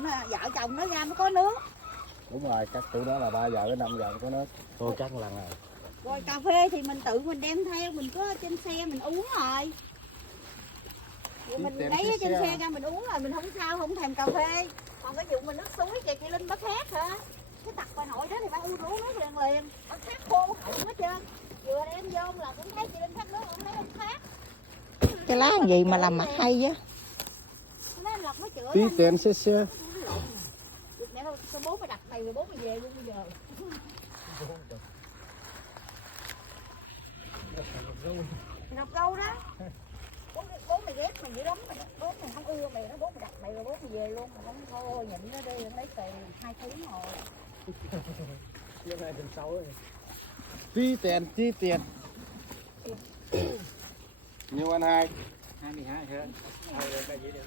Vợ chồng nó ra mới có nước. Đúng rồi, chắc tụi đó là 3 giờ đến 5 giờ mới có nước. Tôi chắc lần rồi. Rồi cà phê thì mình tự mình đem theo, mình có trên xe mình uống rồi. Vậy mình lấy trên xe ra mình uống rồi mình không sao, không thèm cà phê. Còn cái vụ mình nước suối kìa chị Linh bắt khác hả? Cái tặc bà nội đó thì bà uống nước liền liền, bắt khác khô hỏng hết trơn. Vừa đem vô là cũng thấy chị Linh khát nước, cũng thấy không khác. Cái lá gì mà làm mặt hay á. Tí tiền xe xe. Mẹ thôi, sao bố mày đặt mày rồi bố mày về luôn bây giờ. Mày đập gâu đó. Bố mày ghét mày dữ lắm, bố mày không ưa mày đó, bố mày đặt mày rồi bố mày về luôn, mà không thôi nhịn nó đi, lấy tiền 2 tiếng rồi. Tí tiền. Nhiêu anh hai? 22 hả? Cái gì đi.